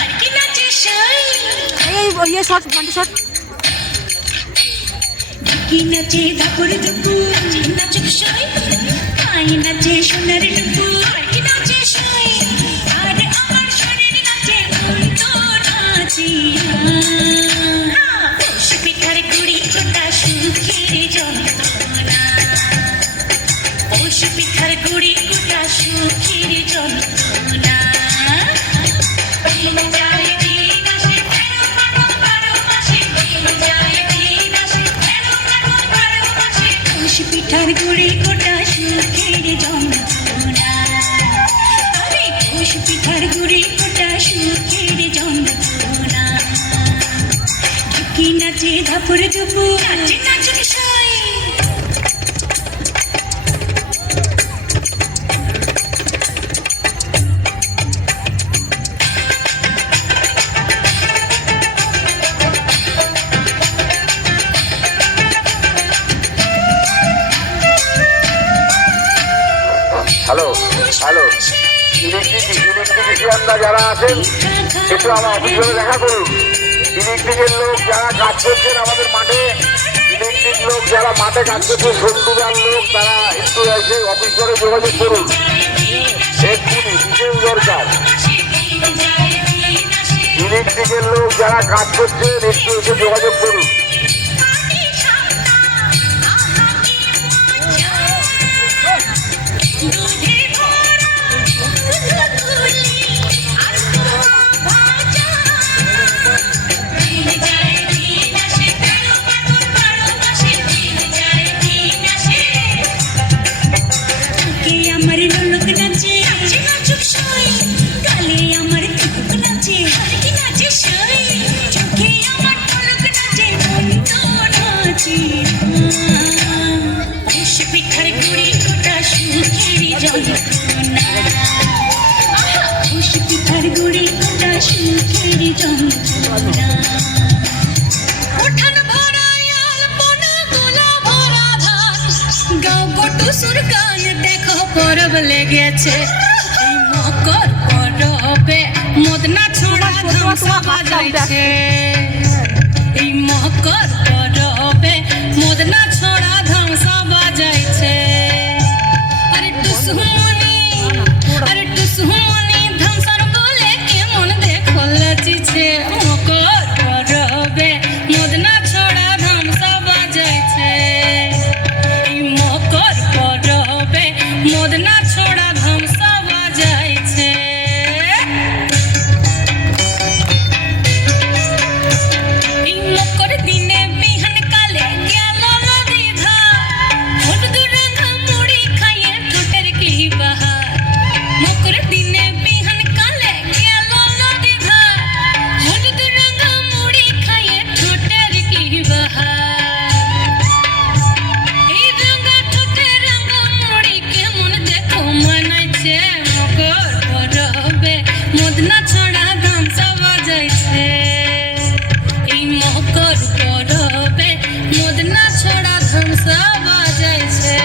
আর কি নাচে সই এই ইয়ে শর্ট মানে শর্ট কি নাচে দাপুর দুপুর নাচুক সই আই নাচে সোনার দুপুর আর কি নাচে সই আর আমার শরীর নাচে তো নাচি পৌষ পিঠার কুড়ি কোটা সুখের যন্ত্রণা পৌষ পিঠার কুড়ি কোটা সুখের যন্ত্রণা পিঠার গুড়ি কোটা সুখের যন্ত্রণা আরে পৌষ পিঠার গুড়ি কোটা সুখের যন্ত্রণা ঢুকি নাচে ধাপুর দুপুর নাচে নাচুক সই হ্যালো হ্যালো ইলেকট্রিশিয়ানরা যারা আছেন একটু আমার অফিসে দেখা করুন। ইলেকট্রিকের লোক যারা কাজ করছেন আমাদের মাঠে, ইলেকট্রিক লোক যারা মাঠে কাজ করছেন, সন্তুদার লোক তারা একটু এসে অফিস করে যোগাযোগ করুন। এক্ষুনি বিশেষ দরকার। ইলেকট্রিকের লোক যারা কাজ করছেন একটু এসে যোগাযোগ করুন। পৌষ পিঠার গুড়ি কোটা সুখের যন্ত্রণা পৌষ পিঠার গুড়ি কোটা সুখের যন্ত্রণা উঠান ভরা আলপনা গোলা ভরা ধান গাও গটু সুর গান দেখো পরব লেগেছে এই মকর পরবে মদনা ছোড়া ধামসা বাজাইছে এই মকর পরবে মদনা ছোড়া ধামসা বাজাইছে আরে টুসুমনি ধামসার বলে কেমন দেখো লাচিছে মকর পরবে মদনা ছোড়া ধামসা বাজাইছে এই মকর পরবে মদনা ছোড়া ধামসা বাজাইছে এই মকর দিনে বিহান কালে গেল নদী ধার হলুদ রঙা মুড়ি খাইয়ে ঠোঁটের কি বাহার মকর দিনে বিহান কালে গেল নদী ধার হলুদ রঙা মুড়ি খাইয়ে ঠোঁটের কি বাহার এই রঙা ঠোঁটে রঙা মুড়ি কেমন দেখো মানাইছে মকর পরবে মদনা ছড়া ধামসা বাজাইছে এই মকর পরবে মদনা ছড়া ধামসা বাজাইছে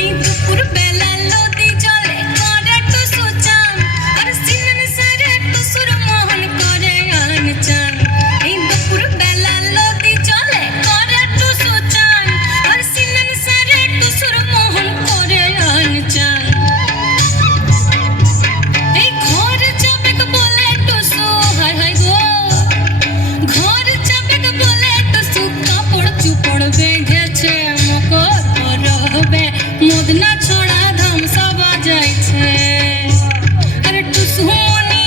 এই দুপুর বেলা নদী জলে করে টুসু চান আর সিনন সারে টুসুর মোহন করে আন চান এই দুপুর বেলা নদী জলে করে টুসু চান আর সিনন সারে টুসুর মোহন করে আন চান এই ঘর চাপেক বলে টুসু হায় হায় গো ঘর চাপেক বলে টুসু কাপড় চুপড় বেঁধেছে মকর পরবে মদনা ছড়া ধামসা বাজাইছে আরে টুসুমনি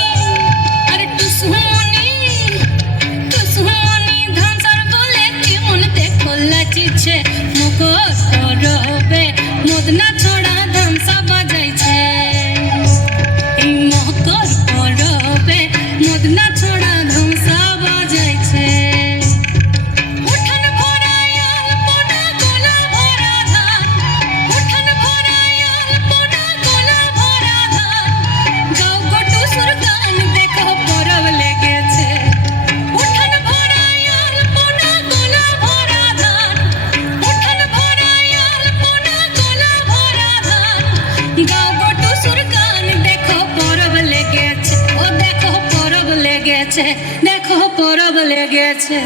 ধামসার বলে কেমন দেখো লাচিছে মকর পরবে মদনা ছড়া ধামসা বাজাইছে এই মকর পরবে মদনা ছড়া ধামসা বাজাইছে উঠান ভরা আলপনা গোলা ভরা ধান উঠান ভরা আলপনা গোলা ভরা দেখো পরব লেগেছে